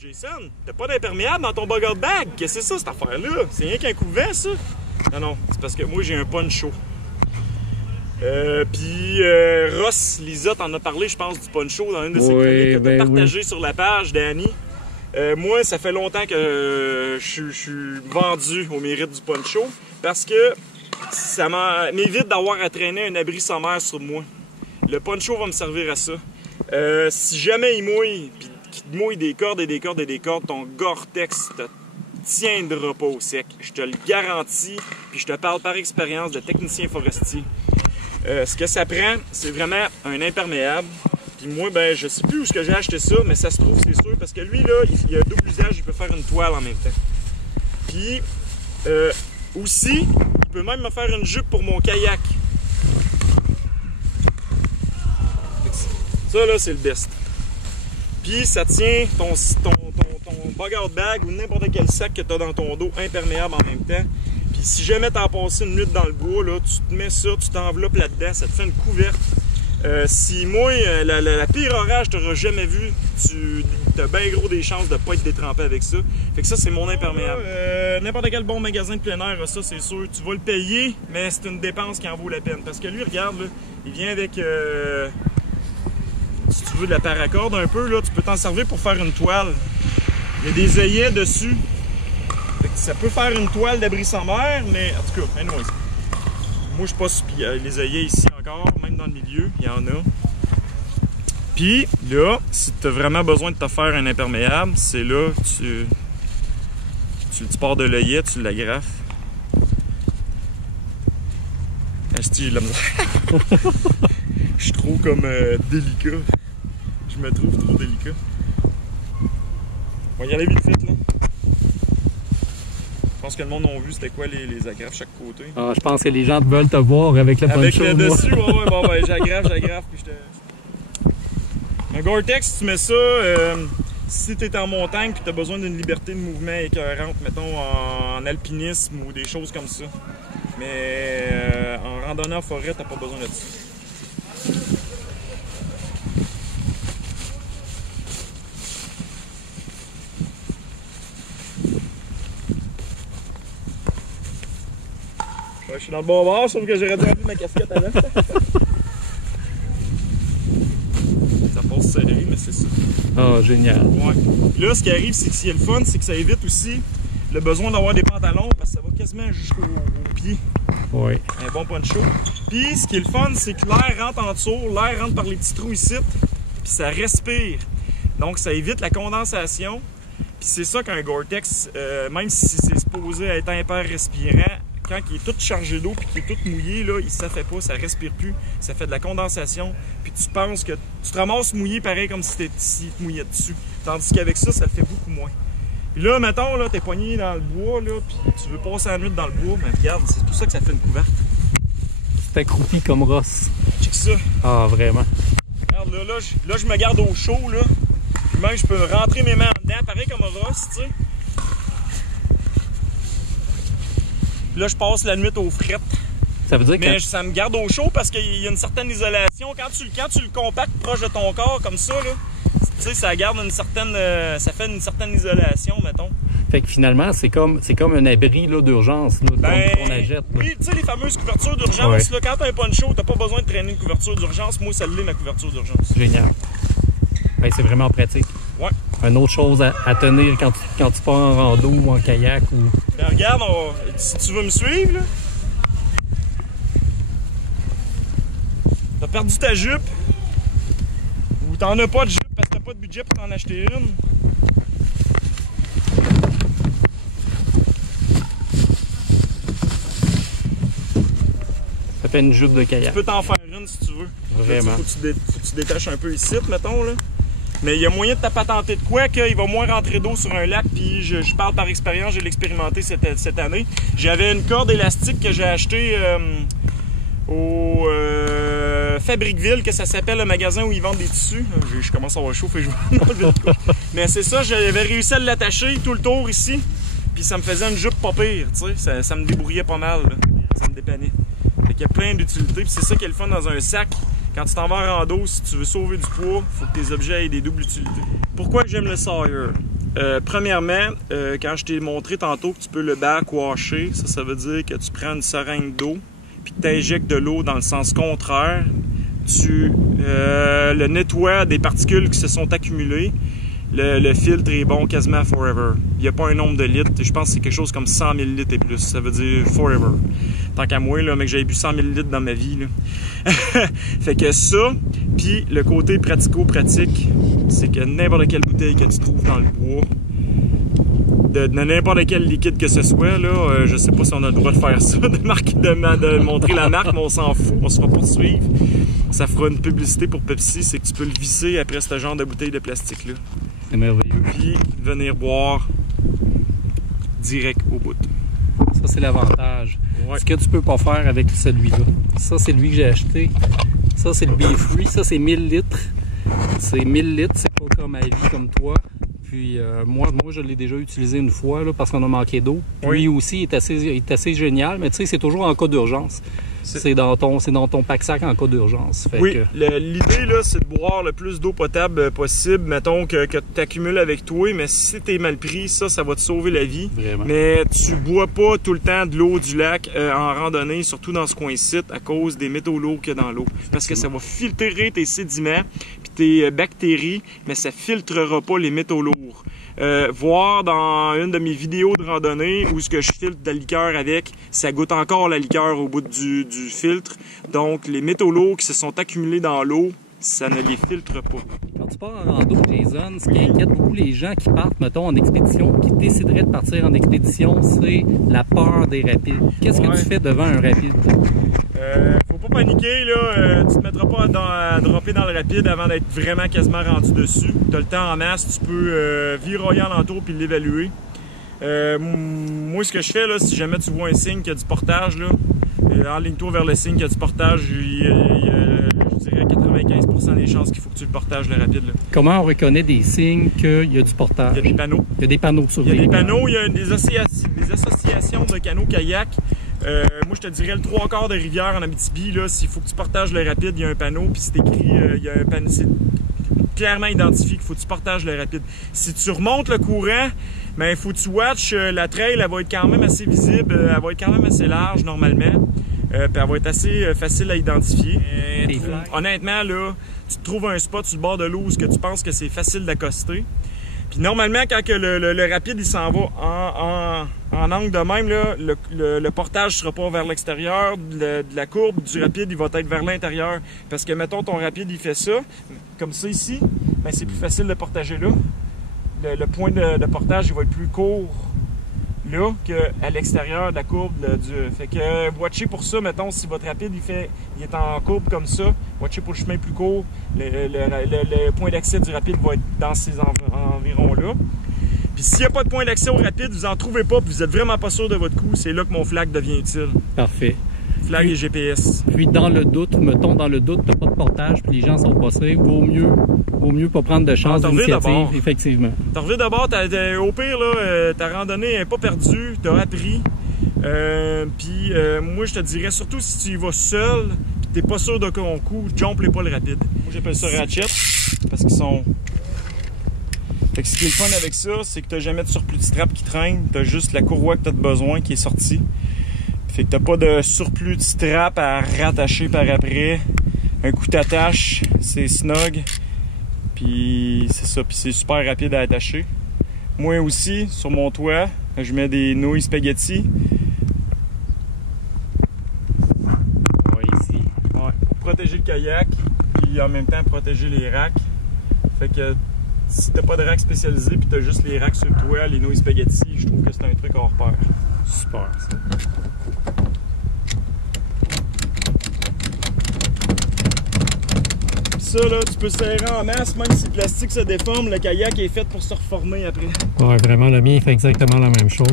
Jason, t'as pas d'imperméable dans ton bug out bag? Qu'est-ce que c'est ça, cette affaire-là? C'est rien qu'un coup de vent, ça? Non, non, c'est parce que moi, j'ai un poncho. Puis Ross, Lisa, t'en as parlé, je pense, du poncho dans une de ses chroniques que t'as partagé sur la page, Danny. Moi, ça fait longtemps que je suis vendu au mérite du poncho parce que ça m'évite d'avoir à traîner un abri sommaire sur moi. Le poncho va me servir à ça. Si jamais il mouille, puis qu'il te mouille des cordes et des cordes et des cordes, ton Gore-Tex te tiendra pas au sec. Je te le garantis, puis je te parle par expérience de technicien forestier. Ce que ça prend, c'est vraiment un imperméable. Puis moi, ben, je sais plus où j'ai acheté ça, mais ça se trouve, c'est sûr, parce que lui, là, il a un double usage, il peut faire une toile en même temps. Puis, aussi, il peut même me faire une jupe pour mon kayak. Ça, là, c'est le best. Puis, ça tient ton bug out bag ou n'importe quel sac que tu as dans ton dos imperméable en même temps. Puis, si jamais tu as passé une nuit dans le bois, là, tu te mets ça, tu t'enveloppes là-dedans, ça te fait une couverte. Si moi, la pire orage que tu n'auras jamais vu, tu as bien gros des chances de ne pas être détrempé avec ça. Fait que ça, c'est mon imperméable. N'importe quel bon magasin de plein air a ça, c'est sûr. Tu vas le payer, mais c'est une dépense qui en vaut la peine. Parce que lui, regarde, là, il vient avec... si tu veux de la paracorde un peu, là, tu peux t'en servir pour faire une toile. Il y a des œillets dessus. Fait que ça peut faire une toile d'abri sommaire, mais en tout cas, anyway. Moi, je passe les œillets ici encore, même dans le milieu, il y en a. Puis là, si tu as vraiment besoin de te faire un imperméable, c'est là que tu pars de l'œillet, tu l'agrafes. Asti, j'ai de la misère. Je suis trop comme délicat. Je me trouve trop délicat. On va y aller vite fait là. Je pense que le monde a vu c'était quoi les agrafes chaque côté. Ah, je pense que les gens veulent te voir avec le poncho. Avec le dessus, ouais, bon ben j'agrafe, puis je te... Un Gore-Tex, tu mets ça, si tu es en montagne puis tu as besoin d'une liberté de mouvement écœurante, mettons en alpinisme ou des choses comme ça. Mais en randonnée en forêt, t'as pas besoin de ça. Ouais, je suis dans le bon bord, sauf que j'aurais dû enlever ma casquette avant. Ça passe serré, mais c'est ça. Ah, génial. Ouais. Là, ce qui arrive, c'est que ce qui est le fun, c'est que ça évite aussi le besoin d'avoir des pantalons parce que ça va quasiment jusqu'aux pieds. Oui. Un bon poncho. Puis, ce qui est le fun, c'est que l'air rentre en dessous, l'air rentre par les petits trous ici, puis ça respire. Donc, ça évite la condensation. Puis, c'est ça qu'un Gore-Tex, même si c'est supposé être hyper respirant, quand il est tout chargé d'eau puis qu'il est tout mouillé, là, ça fait pas, ça respire plus, ça fait de la condensation. Puis tu penses que tu te ramasses mouillé pareil comme si tu te mouillais dessus. Tandis qu'avec ça, ça le fait beaucoup moins. Puis là, mettons, là, t'es poigné dans le bois, là, puis tu veux passer la nuit dans le bois, mais regarde, c'est pour ça que ça fait une couverte. C'est accroupi comme Ross. Check ça. Ah, vraiment. Regarde, là, je me garde au chaud, là. Puis même, je peux rentrer mes mains en dedans, pareil comme Ross, tu sais. Là, je passe la nuit aux frettes. Ça veut dire que... Mais ça me garde au chaud parce qu'il y a une certaine isolation. Quand tu le compactes proche de ton corps, comme ça, là, tu sais, ça garde une certaine... ça fait une certaine isolation, mettons. Fait que finalement, c'est comme un abri d'urgence qu'on achète. Oui, tu sais, les fameuses couvertures d'urgence, là, quand t'as un poncho, t'as pas besoin de traîner une couverture d'urgence. Moi, ça l'est, ma couverture d'urgence. Génial. Ben, c'est vraiment pratique. Ouais. Une autre chose à tenir quand tu pars en rando ou en kayak ou... Ben regarde, si tu veux me suivre, là, t'as perdu ta jupe ou t'en as pas de jupe parce que t'as pas de budget pour t'en acheter une. Ça fait une jupe de kayak. Tu peux t'en faire une si tu veux. Vraiment. Là, faut que tu détaches un peu ici, mettons, là. Mais il y a moyen de patenter de quoi qu'il va moins rentrer d'eau sur un lac, puis je parle par expérience, j'ai l'expérimenté cette année. J'avais une corde élastique que j'ai achetée au Fabriqueville, que ça s'appelle le magasin où ils vendent des tissus. Je commence à avoir chaud, fait que je vais enlever le coup. Mais c'est ça, j'avais réussi à l'attacher tout le tour ici, puis ça me faisait une jupe pas pire, tu sais, ça me débrouillait pas mal, là. Ça me dépannait. Fait qu'il y a plein d'utilités, puis c'est ça qui est le fun dans un sac. Quand tu t'en vas en rando, si tu veux sauver du poids, il faut que tes objets aient des doubles utilités. Pourquoi j'aime le Sawyer? Premièrement, quand je t'ai montré tantôt que tu peux le backwasher, ça veut dire que tu prends une seringue d'eau puis que tu injectes de l'eau dans le sens contraire. Tu le nettoies des particules qui se sont accumulées. Le filtre est bon quasiment forever. Il n'y a pas un nombre de litres. Je pense que c'est quelque chose comme 100 000 litres et plus. Ça veut dire forever. Tant qu'à moi, là, mais que j'avais bu 100 000 litres dans ma vie. Là. Fait que ça, puis le côté pratico-pratique, c'est que n'importe quelle bouteille que tu trouves dans le bois, de n'importe quel liquide que ce soit, là, je sais pas si on a le droit de faire ça, de montrer la marque, mais on s'en fout, on se va poursuivre. Ça fera une publicité pour Pepsi, c'est que tu peux le visser après ce genre de bouteille de plastique-là. C'est merveilleux. Puis venir boire direct au bout. Ça, c'est l'avantage. Ouais. Ce que tu peux pas faire avec celui-là. Ça, c'est lui que j'ai acheté. Ça, c'est le Be Free. Ça, c'est 1000 litres. C'est 1000 litres, c'est pas comme à vie comme toi. Puis moi, je l'ai déjà utilisé une fois là, parce qu'on a manqué d'eau. Lui aussi, il est assez génial, mais tu sais, c'est toujours en cas d'urgence. C'est dans ton pack-sac en cas d'urgence. Oui, l'idée, là, c'est de boire le plus d'eau potable possible, mettons, que tu accumules avec toi, mais si t'es mal pris, ça va te sauver la vie. Vraiment. Mais tu bois pas tout le temps de l'eau du lac en randonnée, surtout dans ce coin-ci, à cause des métaux lourds qu'il y a dans l'eau. Parce que ça va filtrer tes sédiments puis tes bactéries, mais ça filtrera pas les métaux lourds. Voir dans une de mes vidéos de randonnée où ce que je filtre de la liqueur avec, ça goûte encore la liqueur au bout du filtre. Donc les métaux lourds qui se sont accumulés dans l'eau, ça ne les filtre pas. Quand tu pars en rando, Jason, ce qui inquiète beaucoup les gens qui partent, mettons, en expédition, qui décideraient de partir en expédition, c'est la peur des rapides. Qu'est-ce que tu fais devant un rapide? Faut pas paniquer, là. Tu te mettras pas à dropper dans le rapide avant d'être vraiment quasiment rendu dessus. Tu as le temps en masse, tu peux viroyer alentour puis l'évaluer. Moi, ce que je fais, là, si jamais tu vois un signe qu'il y a du portage, là, enligne-toi vers le signe qu'il y a du portage. Je dirais 95% des chances qu'il faut que tu le partages le rapide. Là. Comment on reconnaît des signes qu'il y a du portage? Il y a des panneaux. Il y a des panneaux sur Il y a des panneaux, il y a des associations de canaux-kayak. Moi, je te dirais le 3/4 de rivière en Abitibi, là, s'il faut que tu partages le rapide, il y a un panneau, puis c'est écrit, il y a un panneau, c'est clairement identifié qu'il faut que tu partages le rapide. Si tu remontes le courant, il faut que tu watches, la trail, elle va être quand même assez visible, elle va être quand même assez large normalement, puis elle va être assez facile à identifier. Honnêtement, là, tu te trouves un spot sur le bord de l'eau où tu penses que c'est facile d'accoster. Puis normalement, quand que le rapide il s'en va en angle de même, là, le portage ne sera pas vers l'extérieur de la courbe du rapide, il va être vers l'intérieur. Parce que, mettons, ton rapide, il fait ça, comme ça ici, c'est plus facile de portager là. Le point de portage, il va être plus court là qu'à l'extérieur de la courbe fait que watchez pour ça, mettons, si votre rapide il est en courbe comme ça, watchez pour le chemin plus court, le point d'accès du rapide va être dans ces environs-là. Puis s'il n'y a pas de point d'accès au rapide, vous n'en trouvez pas, puis vous n'êtes vraiment pas sûr de votre coup, c'est là que mon flag devient utile. Parfait. Flag et GPS. Puis dans le doute, mettons dans le doute, tu n'as pas de portage, puis les gens sont passés, vaut mieux pas prendre de chance d'initiative, effectivement. T'en reviens d'abord, au pire, là, ta randonnée n'est pas perdue, t'as appris. Puis moi, je te dirais, surtout si tu y vas seul, puis t'es pas sûr de ton coup, jump-les pas le rapide. Moi, j'appelle ça ratchet, parce qu'ils sont... Fait que ce qui est le fun avec ça, c'est que t'as jamais de surplus de strap qui traîne, t'as juste la courroie que t'as de besoin qui est sortie. Fait que t'as pas de surplus de strap à rattacher par après. Un coup t'attaches, c'est snug. Puis c'est ça, puis c'est super rapide à attacher. Moi aussi, sur mon toit, je mets des nouilles spaghetti. Ouais, ici. Ouais, pour protéger le kayak, puis en même temps protéger les racks. Fait que si t'as pas de rack spécialisé, puis t'as juste les racks sur le toit, les nouilles spaghetti, je trouve que c'est un truc hors pair. Super, ça. Ça, là, tu peux serrer en masse, même si le plastique se déforme, le kayak est fait pour se reformer après. Ouais, vraiment, le mien fait exactement la même chose.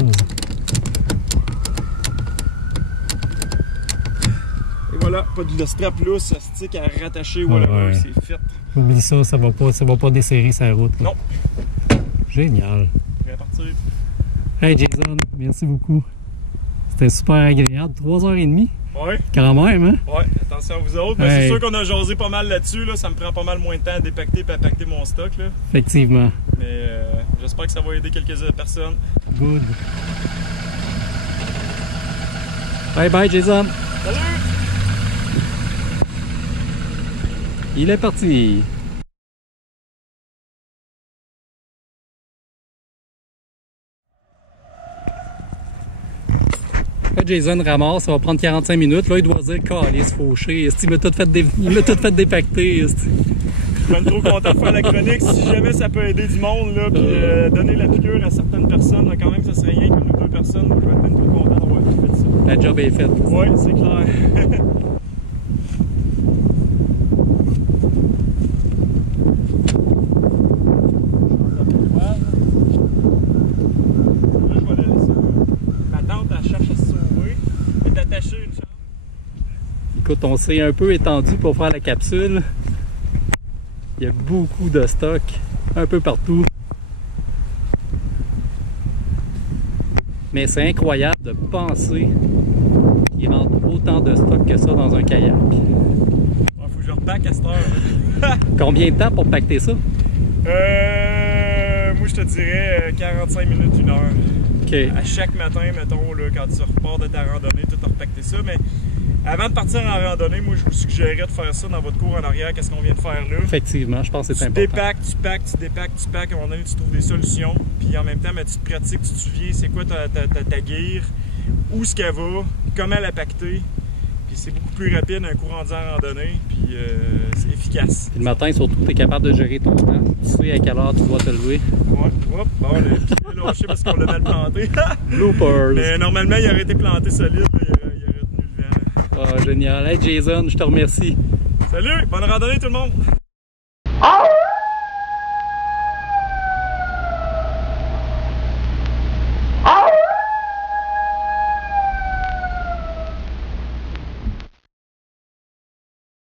Et voilà, pas de strap lousse, ça stick à rattacher, voilà, c'est fait. Oublie ça, ça va pas desserrer sa route. Là. Non. Génial. Je vais partir. Hey Jason, merci beaucoup. C'était super agréable, 3h30. Ouais. Quand même, hein? Ouais, attention à vous autres. C'est sûr qu'on a jasé pas mal là-dessus, là. Ça me prend pas mal moins de temps à dépacter et à pacter mon stock, là. Effectivement. Mais J'espère que ça va aider quelques personnes. Good. Bye bye Jason. Salut! Il est parti. Là, Jason ramasse, ça va prendre 45 minutes. Là, il doit se dire, calisse, fauché. Il m'a tout fait dépacter. Je suis même trop content de faire la chronique. Si jamais ça peut aider du monde, là, puis donner la piqûre à certaines personnes, là, quand même, ça serait rien qu'une ou deux personnes. Moi, je vais être même trop content d'avoir fait ça. La job est faite. Oui, c'est clair. Écoute, on s'est un peu étendu pour faire la capsule. Il y a beaucoup de stock, un peu partout. Mais c'est incroyable de penser qu'il rentre autant de stock que ça dans un kayak. Faut que je repack à cette heure. Combien de temps pour pacter ça? Moi, je te dirais 45 minutes, 1 heure. Okay. À chaque matin, mettons, là, quand tu repars de ta randonnée, tout repacter ça. Mais avant de partir en randonnée, moi, je vous suggérerais de faire ça dans votre cours en arrière. Qu'est-ce qu'on vient de faire là? Effectivement, je pense que c'est important. Tu dépaques, tu packs, tu dépaques, tu packs. À un moment donné, tu trouves des solutions. Puis en même temps, tu te pratiques, tu te souviens c'est quoi ta gear, où ce qu'elle va, comment la pacter. Puis c'est beaucoup plus rapide un cours rendu en randonnée. Puis c'est efficace. Puis le matin, surtout, tu es capable de gérer ton temps. Tu sais à quelle heure tu dois te lever. Ouais, hop, bon, le pied est lâché parce qu'on l'a mal planté. Bloopers. Mais normalement, il aurait été planté solide. Il aurait tenu le vent. Oh, génial. Hey Jason, je te remercie. Salut, bonne randonnée tout le monde! Oh!